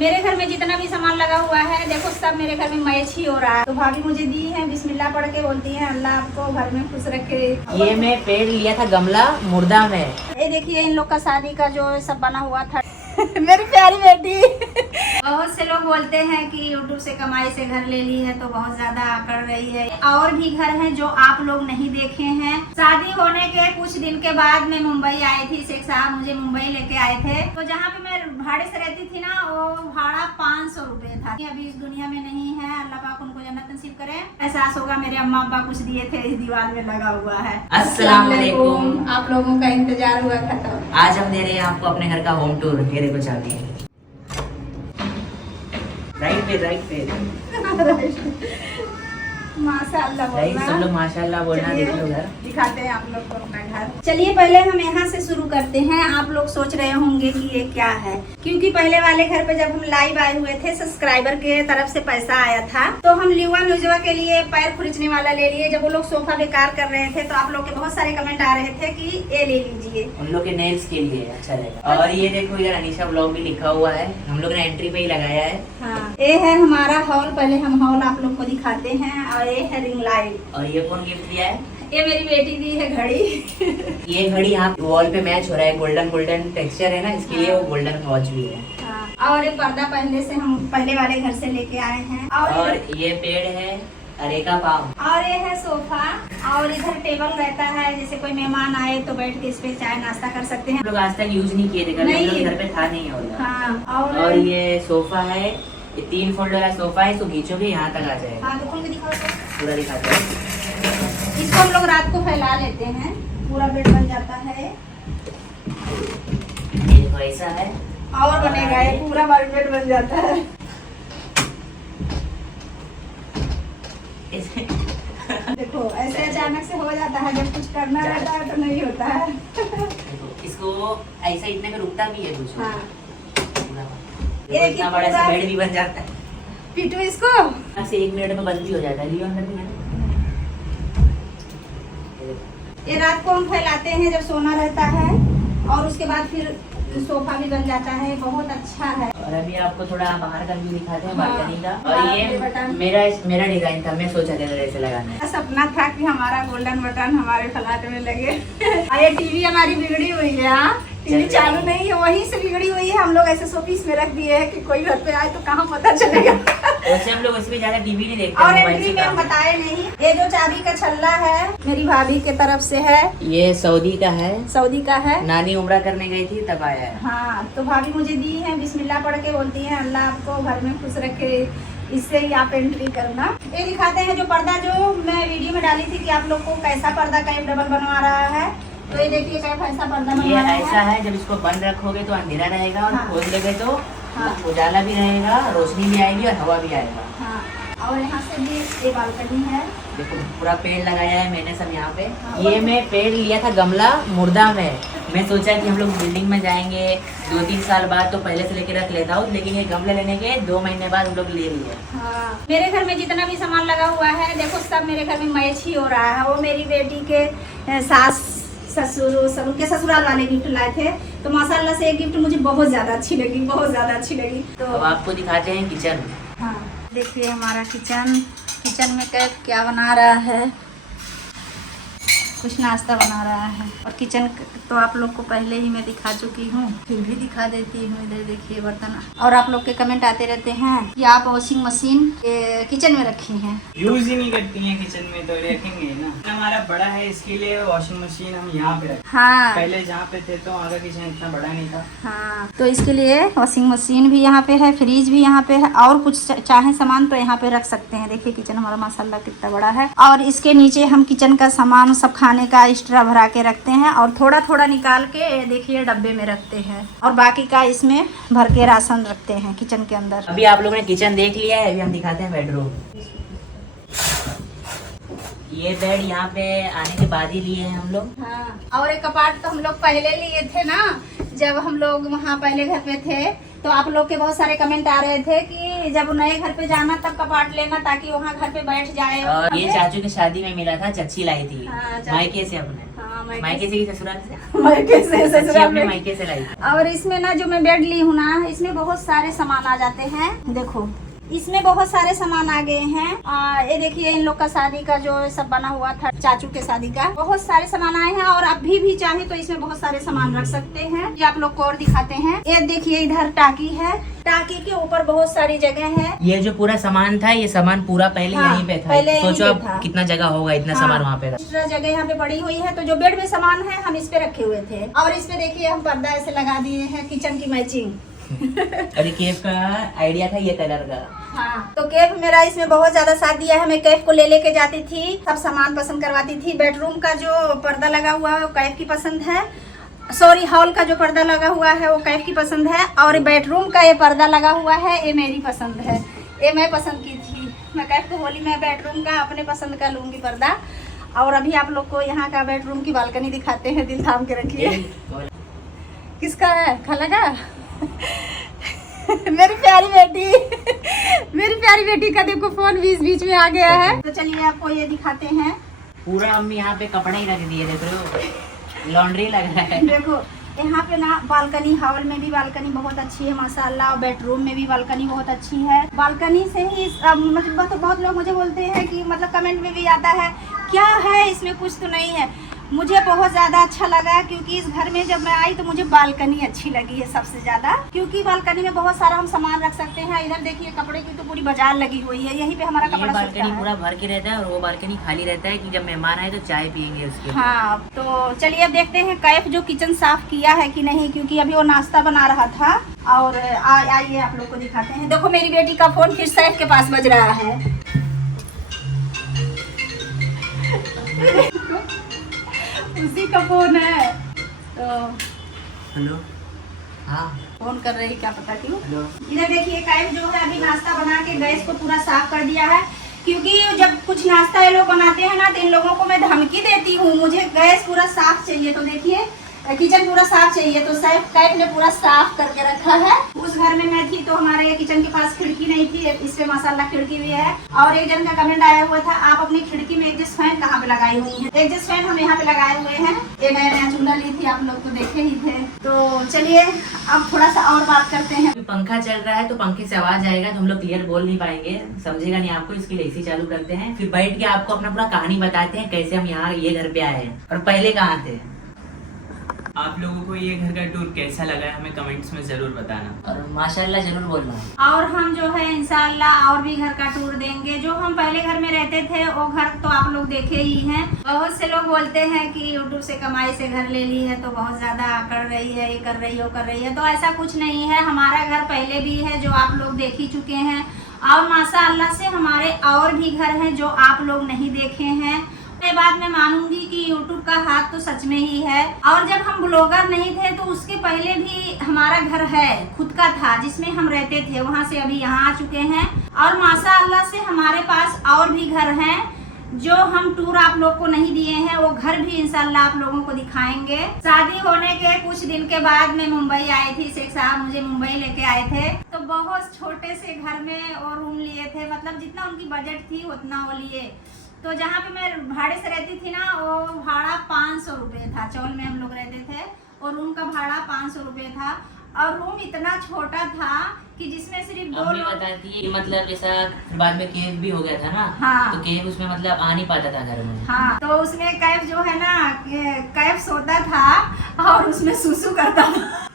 मेरे घर में जितना भी सामान लगा हुआ है देखो सब मेरे घर में मैच ही हो रहा है। तो भाभी मुझे दी है, बिस्मिल्लाह पढ़ के बोलती है अल्लाह आपको घर में खुश रखे। ये मैं पेड़ लिया था गमला मुर्दा में। ये देखिए इन लोग का शादी का जो सब बना हुआ था मेरी प्यारी बेटी। बहुत से लोग बोलते हैं कि YouTube से कमाई से घर ले ली है तो बहुत ज्यादा आकड़ रही है। और भी घर हैं जो आप लोग नहीं देखे हैं। शादी होने के कुछ दिन के बाद मैं मुंबई आई थी, शेख साहब मुझे मुंबई लेके आए थे। तो जहाँ पे मैं भाड़े से रहती थी ना वो भाड़ा 500 रुपए था। अभी इस दुनिया में नहीं है, अल्लाह पाक उनको जन्नत नसीब करे। एहसास होगा मेरे अम्मा अब्बा कुछ दिए थे, इस दीवार में लगा हुआ है। अस्सलाम वालेकुम। आप लोगों का इंतजार हुआ खत्म। आज हम दे रहे हैं आपको अपने घर का होम टूर। ये देखो चाबी है। राइट पे माशाअल्लाह बोलना। सब लोग माशाअल्लाह बोलना। देख लो घर, दिखाते हैं आप लोग को अपना घर। चलिए पहले हम यहाँ से शुरू करते हैं। आप लोग सोच रहे होंगे कि ये क्या है, क्योंकि पहले वाले घर पे जब हम लाइव आए हुए थे सब्सक्राइबर के तरफ से पैसा आया था तो हम लिवा म्यूजवा के लिए पैर खुरचने वाला ले लिए। जब वो लोग सोफा बेकार कर रहे थे तो आप लोग के बहुत सारे कमेंट आ रहे थे कि ये ले लीजिए, उन लोग के नेल्स के लिए अच्छा रहेगा। और ये देखो इधर अनीशा ब्लॉग भी लिखा हुआ है, हम लोग ने एंट्री पे ही लगाया है। हाँ, ये है हमारा हॉल। पहले हम हॉल आप लोग को दिखाते हैं। और ये है रिंग लाइट। और ये कौन गिफ्ट दिया है? ये मेरी बेटी दी है घड़ी। ये घड़ी यहाँ वॉल पे मैच हो रहा है, गोल्डन टेक्सचर है ना, इसके लिए वो गोल्डन वॉच भी है। हाँ। और एक पर्दा पहले से हम पहले वाले घर से लेके आए हैं। और ये पेड़ है अरेका पाम। और ये है सोफा। और इधर टेबल रहता है, जैसे कोई मेहमान आए तो बैठ के इस पे चाय नाश्ता कर सकते हैं। लोग आज तक यूज नहीं किए थे, कभी घर पे था नहीं होगा। हाँ, और ये सोफा है, ये 3 फोल्ड वाला सोफा है, इसको खींचोगे यहाँ तक आ जाएगा। हाँ, तो खोल के दिखाओ तो। पूरा दिखाते हैं। इसको हम लोग रात को फैला लेते हैं, पूरा बेड बन जाता है। ये देखो ऐसा है और बनेगा, ये पूरा बेड बन जाता है। देखो ऐसे अचानक से हो जाता है, जब कुछ करना रहता है तो नहीं होता है। इसको ऐसा इतने में रुकता भी है कुछ। हाँ। ये इतना बड़ा सा बेड भी बन जाता है। पीटू इसको से 1 मिनट में बंद भी हो जाता है। लियो अंदर भी। ये रात को हम फैलाते हैं जब सोना रहता है, और उसके बाद फिर सोफा भी बन जाता है। बहुत अच्छा है। और अभी आपको थोड़ा बाहर का व्यू दिखाते हैं, हाँ, बालकनी का। और ये मेरा डिजाइन था, मैं सोचा था ऐसे लगाना है। सपना था कि हमारा गोल्डन बटन हमारे फ्लैट में लगे। और ये टीवी हमारी बिगड़ी हुई है। हाँ, टीवी चालू नहीं है, वहीं से बिगड़ी हुई है। हम लोग ऐसे शोपीस में रख दिए हैं कि कोई घर पे आए तो कहाँ पता चलेगा। वैसे हम लोग उसमें ज्यादा टीवी नहीं देखते। और एंट्री में हम बताए नहीं। ये जो चाबी का छल्ला है मेरी भाभी के तरफ से है। ये सऊदी का है। सऊदी का है। नानी उम्रा करने गई थी तब आया है। हाँ, तो भाभी मुझे दी है, बिस्मिल्लाह पढ़ के बोलती है अल्लाह आपको घर में खुश रखे, इससे ही आप एंट्री करना। ये दिखाते हैं जो पर्दा जो मैं वीडियो में डाली थी कि आप लोग को कैसा पर्दा का डबल बनवा रहा है। तो ये देखिए कैसा ऐसा पर्दा बनवा रहा है। ऐसा है, जब इसको बंद रखोगे तो अंधेरा रहेगा, और हाँ। खोल देगे तो हाँ। उजाला भी रहेगा, रोशनी भी आएगी और हवा भी आएगा। हाँ, और यहाँ से भी ये बालकनी है। देखो पूरा पेड़ लगाया है मैंने सब यहाँ पे। हाँ। ये मैं पेड़ लिया था गमला मुर्दा में। मैं सोचा कि हम लोग बिल्डिंग में जाएंगे 2-3 साल बाद तो पहले से लेके रख लेता हूँ, लेकिन ये गमले लेने के 2 महीने बाद हम लोग ले लिए। हाँ, मेरे घर में जितना भी सामान लगा हुआ है देखो सब मेरे घर में मैच ही हो रहा है। वो मेरी बेटी के सास ससुर सब उनके ससुराल वाले गिफ्ट लाए थे, तो माशाल्लाह से एक गिफ्ट मुझे बहुत ज्यादा अच्छी लगी, बहुत ज्यादा अच्छी लगी। तो अब आपको दिखाते हैं किचन। हाँ, देखिए हमारा किचन में क्या बना रहा है, कुछ नाश्ता बना रहा है। और किचन तो आप लोग को पहले ही मैं दिखा चुकी हूँ, फिर भी दिखा देती हूँ। इधर देखिए बर्तन। और आप लोग के कमेंट आते रहते हैं कि आप वॉशिंग मशीन किचन में रखी हैं। यूज ही नहीं करती हैं किचन में, तो रखेंगे ना। हमारा बड़ा है, इसके लिए वॉशिंग मशीन हम यहाँ पे रखते। हाँ, पहले जहाँ पे थे तो वहाँ का किचन इतना बड़ा नहीं था। हाँ, तो इसके लिए वॉशिंग मशीन भी यहाँ पे है, फ्रिज भी यहाँ पे है, और कुछ चाहे सामान तो यहाँ पे रख सकते हैं। देखिए किचन हमारा माशाल्लाह कितना बड़ा है। और इसके नीचे हम किचन का सामान सब खाने का एक्स्ट्रा भरा के रखते हैं, और थोड़ा थोड़ा निकाल के देखिए डब्बे में रखते हैं, और बाकी का इसमें भर के राशन रखते हैं किचन के अंदर। अभी आप लोगों ने किचन देख लिया है, अभी हम दिखाते हैं बेडरूम। ये बेड यहाँ पे आने के बाद ही लिए हैं हम लोग। हाँ, और एक कपाट तो हम लोग पहले लिए थे ना, जब हम लोग वहाँ पहले घर पे थे तो आप लोग के बहुत सारे कमेंट आ रहे थे कि जब नए घर पे जाना तब कपाट लेना ताकि वहाँ घर पे बैठ जाए। और ये चाचू की शादी में मिला था, चच्ची लाई थी हाँ, मायके से अपने। हाँ, मायके से ससुराल से मायके से अच्छी ससुराल अपने में। मायके से लाई। और इसमें ना जो मैं बेड ली हूँ ना, इसमें बहुत सारे सामान आ जाते हैं। देखो इसमें बहुत सारे सामान आ गए हैं। ये देखिए इन लोग का शादी का जो सब बना हुआ था, चाचू के शादी का, बहुत सारे सामान आए हैं। और अभी भी चाहे तो इसमें बहुत सारे सामान रख सकते हैं। ये आप लोग को और दिखाते हैं। ये देखिए इधर टाकी है, टाकी के ऊपर बहुत सारी जगह है। ये जो पूरा सामान था, ये सामान पूरा पहले हाँ, यहीं पे था। पहले यहीं सोचो पे था। अब कितना जगह होगा, इतना सामान वहाँ पे था। एक्स्ट्रा जगह यहाँ पे पड़ी हुई है। तो जो बेड में सामान है हम इस पे रखे हुए थे। और इस पे देखिए हम पर्दा ऐसे लगा दिए हैं, किचन की मैचिंग। और ये केफ का आइडिया था ये कलर का। हाँ, तो कैफ मेरा इसमें बहुत ज्यादा साथ दिया है। मैं कैफ को ले लेके जाती थी, सब सामान पसंद करवाती थी। बेडरूम का जो पर्दा लगा हुआ है वो कैफ की पसंद है। सॉरी, हॉल का जो पर्दा लगा हुआ है वो कैफ की पसंद है। और बेडरूम का ये पर्दा लगा हुआ है, ये मेरी पसंद है। ये मैं पसंद की थी। मैं कैफ को बोली मैं बेडरूम का अपने पसंद का लूंगी पर्दा। और अभी आप लोग को यहाँ का बेडरूम की बालकनी दिखाते हैं। दिल थाम के रखिए। किसका है? खाला का? मेरी प्यारी बेटी मेरी प्यारी बेटी का देखो फोन बीच में आ गया है। तो चलिए आपको ये दिखाते हैं। पूरा अम्मी यहाँ पे कपड़े ही रख दिए, देख रहे हो, लॉन्ड्री लग रहा है। देखो यहाँ पे ना बालकनी, हॉल में भी बालकनी बहुत अच्छी है माशाल्लाह। और बेडरूम में भी बालकनी बहुत अच्छी है। बालकनी से ही मतलब बहुत लोग मुझे बोलते हैं कि मतलब कमेंट में भी आता है क्या है इसमें, कुछ तो नहीं है। मुझे बहुत ज़्यादा अच्छा लगा क्योंकि इस घर में जब मैं आई तो मुझे बालकनी अच्छी लगी है सबसे ज़्यादा। क्योंकि बालकनी में बहुत सारा हम सामान रख सकते हैं। इधर देखिए कपड़े की तो पूरी बाजार लगी हुई है, यहीं पे हमारा ये कपड़ा बालकनी पूरा भर के रहता है और वो बालकनी खाली रहता है कि जब मेहमान आए तो चाय पियेंगे उसके। हाँ, तो चलिए अब देखते हैं कैफ जो किचन साफ किया है कि नहीं, क्योंकि अभी वो नाश्ता बना रहा था। और आइए आप लोग को दिखाते हैं। देखो मेरी बेटी का फोन फिर सैफ के पास बज रहा है। उसी का फोन है। तो हेलो, हाँ फोन कर रही, क्या पता क्यों। हेलो। इधर देखिए कैफ जो है अभी नाश्ता बना के गैस को पूरा साफ कर दिया है। क्योंकि जब कुछ नाश्ता ये लोग बनाते हैं ना तो इन लोगों को मैं धमकी देती हूँ, मुझे गैस पूरा साफ चाहिए। तो देखिए किचन पूरा साफ चाहिए, तो कैफ ने पूरा साफ करके रखा है। उस घर में मैं थी तो हमारे किचन के पास खिड़की नहीं थी, इस पे माशाल्लाह खिड़की भी है। और एक जन का कमेंट आया हुआ था, आप अपनी खिड़की में एग्जॉस्ट फैन कहाँ पे लगाई हुई है? एग्जॉस्ट फैन हम यहाँ पे लगाए हुए हैं। ये नया चूल्हा ली थी, आप लोग तो देखे ही थे। तो चलिए अब थोड़ा सा और बात करते हैं। पंखा चल रहा है तो पंखे से आवाज आएगा तो हम लोग क्लियर बोल नहीं पाएंगे, समझेगा नहीं आपको, इसके लिए एसी चालू करते हैं। फिर बैठ के आपको अपना पूरा कहानी बताते हैं कैसे हम यहाँ ये घर पे आए हैं और पहले कहाँ थे। आप लोगों को ये घर का टूर कैसा लगा है हमें कमेंट्स में जरूर बताना। और माशाल्लाह जरूर बोलना। और हम जो है इंशाल्लाह और भी घर का टूर देंगे। जो हम पहले घर में रहते थे वो घर तो आप लोग देखे ही हैं। बहुत से लोग बोलते हैं कि यूट्यूब से कमाई से घर ले ली है तो बहुत ज्यादा कर रही है, ये कर रही है, वो कर रही है। तो ऐसा कुछ नहीं है, हमारा घर पहले भी है जो आप लोग देख ही चुके हैं। और माशाअल्लाह से हमारे और भी घर हैं जो आप लोग नहीं देखे हैं। मैं बात में मानूंगी कि YouTube का हाथ तो सच में ही है। और जब हम ब्लॉगर नहीं थे तो उसके पहले भी हमारा घर है, खुद का था, जिसमें हम रहते थे। वहां से अभी यहाँ आ चुके हैं। और माशाअल्लाह से हमारे पास और भी घर हैं जो हम टूर आप लोग को नहीं दिए हैं। वो घर भी इंशाल्लाह आप लोगों को दिखाएंगे। शादी होने के कुछ दिन के बाद मैं मुंबई आई थी, शेख साहब मुझे मुंबई लेके आए थे। तो बहुत छोटे से घर में और रूम लिए थे, मतलब जितना उनकी बजट थी उतना वो लिए। तो जहाँ पे मैं भाड़े से रहती थी ना, वो भाड़ा 500 रुपये था। चौल में हम लोग रहते थे और रूम का भाड़ा 500 रुपये था। और रूम इतना छोटा था कि जिसमें सिर्फ 2 लोग। बताती है मतलब जैसा बाद में केव भी हो गया था ना। हाँ। तो केव उसमें मतलब आ नहीं पाता था घर में। हाँ, तो उसमें कैफ जो है ना, कैफ सोता था और उसमें सुसु करता था।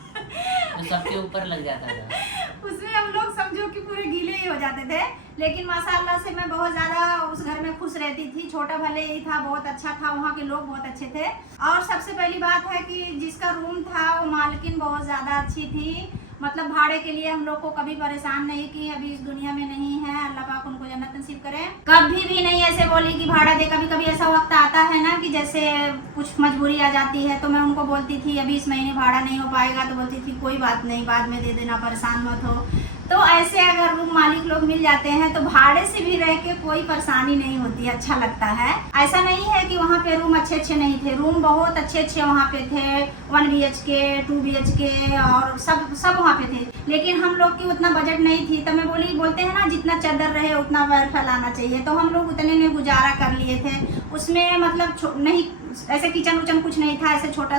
तो सबके ऊपर लग जाता था। उसमें हम लोग समझो कि पूरे गीले ही हो जाते थे। लेकिन माशाअल्लाह से मैं बहुत ज़्यादा उस घर में खुश रहती थी। छोटा भले ही था, बहुत अच्छा था, वहाँ के लोग बहुत अच्छे थे। और सबसे पहली बात है कि जिसका रूम था वो मालकिन बहुत ज़्यादा अच्छी थी। मतलब भाड़े के लिए हम लोग को कभी परेशान नहीं की। अभी इस दुनिया में नहीं है, अल्लाह पाक उनको जन्नत नसीब करे। कभी भी नहीं ऐसे बोली कि भाड़ा दे। कभी कभी ऐसा वक्त आता है ना कि जैसे कुछ मजबूरी आ जाती है तो मैं उनको बोलती थी अभी इस महीने भाड़ा नहीं हो पाएगा, तो बोलती थी कोई बात नहीं, बाद में दे देना, परेशान मत हो। तो ऐसे अगर रूम मालिक लोग मिल जाते हैं तो भाड़े से भी रह के कोई परेशानी नहीं होती, अच्छा लगता है। ऐसा नहीं है कि वहाँ पे रूम अच्छे अच्छे नहीं थे, रूम बहुत अच्छे अच्छे वहाँ पे थे। 1 BHK 2 BHK और सब वहाँ पे थे। लेकिन हम लोग की उतना बजट नहीं थी। तो मैं बोलते हैं ना जितना चादर रहे उतना पैर फैलाना चाहिए, तो हम लोग उतने में गुजारा कर लिए थे। उसमें मतलब नहीं ऐसे किचन उचन कुछ नहीं था, ऐसे छोटा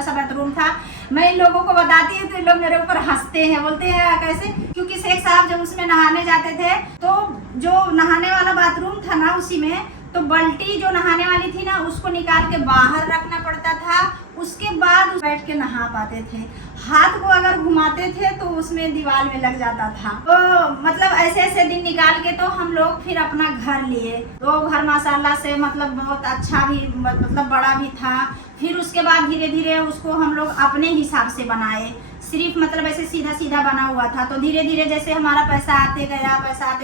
सा बाथरूम था। मैं इन लोगों को बताती हूँ तो इन लोग मेरे ऊपर हंसते हैं, बोलते हैं कैसे, क्योंकि शेख साहब जब उसमें नहाने जाते थे तो जो नहाने वाला बाथरूम था ना उसी में, तो बल्टी जो नहाने वाली थी ना उसको निकाल के बाहर रखना पड़ता था, उसके बाद बैठ के नहा पाते थे। हाथ को अगर घुमाते थे तो उसमें दीवार में लग जाता था। तो मतलब ऐसे दिन निकाल के तो हम लोग फिर अपना घर लिए। तो घर माशाल्लाह से मतलब बहुत अच्छा भी मतलब बड़ा भी था। फिर उसके बाद धीरे धीरे उसको हम लोग अपने हिसाब से बनाए, सिर्फ मतलब ऐसे सीधा बना हुआ था। तो धीरे धीरे जैसे हमारा पैसा आते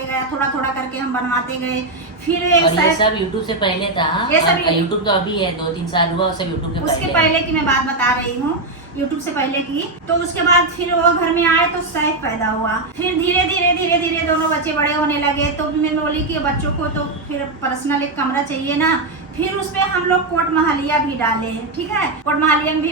गया थोड़ा थोड़ा करके हम बनवाते गए। फिर और ये सब YouTube से पहले था, ये सब YouTube तो अभी है 2-3 साल हुआ, सब YouTube के उसके पहले की मैं बात बता रही हूँ, YouTube से पहले की। तो उसके बाद फिर वो घर में आए तो सैफ पैदा हुआ। फिर धीरे धीरे दोनों बच्चे बड़े होने लगे। तो मैं बोली कि बच्चों को तो फिर पर्सनल एक कमरा चाहिए ना। फिर उसपे हम लोग कोट महलिया भी डाले, ठीक है। कोट महलिया में भी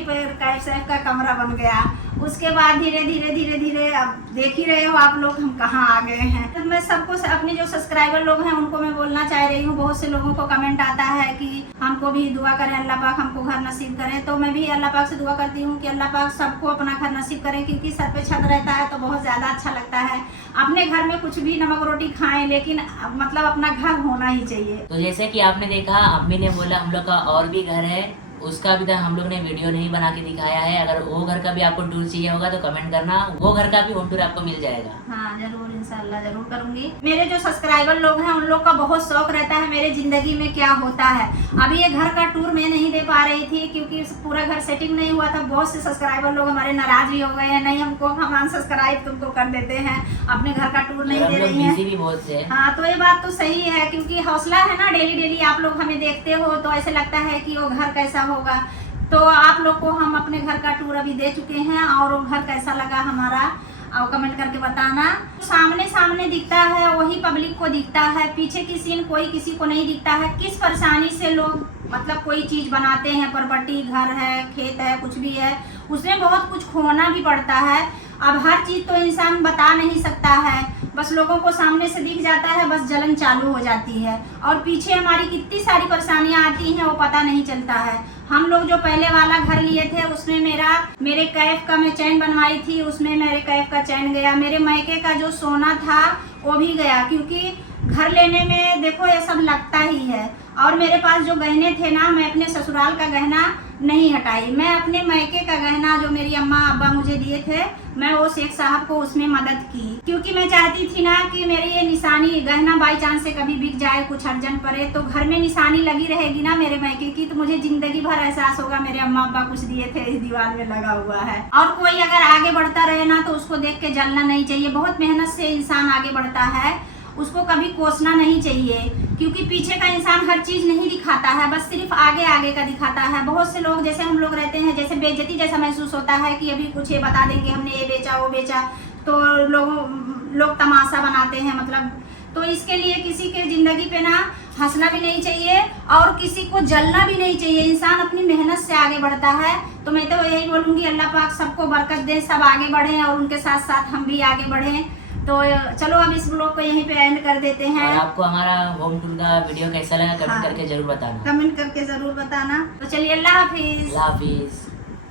सैफ का कमरा बन गया। उसके बाद धीरे धीरे अब देख ही रहे हो आप लोग हम कहाँ आ गए हैं। तो मैं सबको अपने जो सब्सक्राइबर लोग हैं उनको मैं बोलना चाह रही हूँ, बहुत से लोगों को कमेंट आता है कि हमको भी दुआ करें, अल्लाह पाक हमको घर नसीब करें। तो मैं भी अल्लाह पाक से दुआ करती हूँ कि अल्लाह पाक सबको अपना घर नसीब करें, क्योंकि सर पे छत रहता है तो बहुत ज़्यादा अच्छा लगता है। अपने घर में कुछ भी नमक रोटी खाएं, लेकिन मतलब अपना घर होना ही चाहिए। तो जैसे कि आपने देखा, अम्मी ने बोला हम लोग का और भी घर है, उसका भी हम लोग ने वीडियो नहीं बना के दिखाया है। अगर वो घर का भी आपको टूर चाहिए होगा तो कमेंट करना, वो घर का भी होम टूर आपको मिल जाएगा। हाँ जरूर, इंशाल्लाह जरूर करूंगी। मेरे जो सब्सक्राइबर लोग हैं उन लोग का बहुत शौक रहता है मेरे जिंदगी में क्या होता है। अभी ये घर का टूर मैं नहीं दे पा रही थी क्योंकि पूरा घर सेटिंग नहीं हुआ था। बहुत से सब्सक्राइबर लोग हमारे नाराज भी हो गए हैं, नहीं हमको हम अनसब्सक्राइब तुमको कर देते हैं, अपने घर का टूर नहीं दे रही है। हाँ तो ये बात तो सही है, क्योंकि हौसला है ना, डेली आप लोग हमें देखते हो तो ऐसे लगता है कि वो घर कैसा होगा। तो आप लोग को हम अपने घर का टूर अभी दे चुके हैं, और वो घर कैसा लगा हमारा और कमेंट करके बताना। सामने दिखता है वही पब्लिक को दिखता है, पीछे की सीन कोई किसी को नहीं दिखता है। किस परेशानी से लोग मतलब कोई चीज़ बनाते हैं, प्रॉपर्टी, घर है, खेत है, कुछ भी है, उसमें बहुत कुछ खोना भी पड़ता है। अब हर चीज़ तो इंसान बता नहीं सकता है, बस लोगों को सामने से दिख जाता है, बस जलन चालू हो जाती है, और पीछे हमारी कितनी सारी परेशानियां आती हैं वो पता नहीं चलता है। हम लोग जो पहले वाला घर लिए थे उसमें मेरे कैफ का मैं चैन बनवाई थी, उसमें मेरे कैफ का चैन गया। मेरे मायके का जो सोना था वो भी गया, क्योंकि घर लेने में देखो ये सब लगता ही है। और मेरे पास जो गहने थे ना, मैं अपने ससुराल का गहना नहीं हटाई, मैं अपने मायके का गहना जो मेरी अम्मा अब्बा मुझे दिए थे, मैं वो शेख साहब को उसमें मदद की, क्योंकि मैं चाहती थी ना कि मेरी ये निशानी गहना बाई चांस से कभी बिक जाए, कुछ अर्जन पड़े तो घर में निशानी लगी रहेगी ना मेरे मायके की, तो मुझे जिंदगी भर एहसास होगा मेरे अम्मा अब्बा कुछ दिए थे, इस दीवार में लगा हुआ है। और कोई अगर आगे बढ़ता रहे ना तो उसको देख के जलना नहीं चाहिए। बहुत मेहनत से इंसान आगे बढ़ता है, उसको कभी कोसना नहीं चाहिए, क्योंकि पीछे का इंसान हर चीज नहीं दिखाता है, बस सिर्फ आगे का दिखाता है। बहुत से लोग जैसे हम लोग रहते हैं, जैसे बेइज्जती जैसा महसूस होता है कि अभी कुछ ये बता देंगे हमने ये बेचा वो बेचा, तो लोग तमाशा बनाते हैं मतलब। तो इसके लिए किसी के जिंदगी पे ना हंसना भी नहीं चाहिए और किसी को जलना भी नहीं चाहिए। इंसान अपनी मेहनत से आगे बढ़ता है। तो मैं तो यही बोलूँगी अल्लाह पाक सबको बरकत दे, सब आगे बढ़ें और उनके साथ साथ हम भी आगे बढ़ें। तो चलो अब इस ब्लॉग को यहीं पे एंड कर देते हैं। और आपको हमारा होम टूर का वीडियो कैसा लगा कमेंट करके जरूर बताना। कमेंट करके जरूर बताना। तो चलिए अल्लाह हाफिज। अल्लाह हाफिज।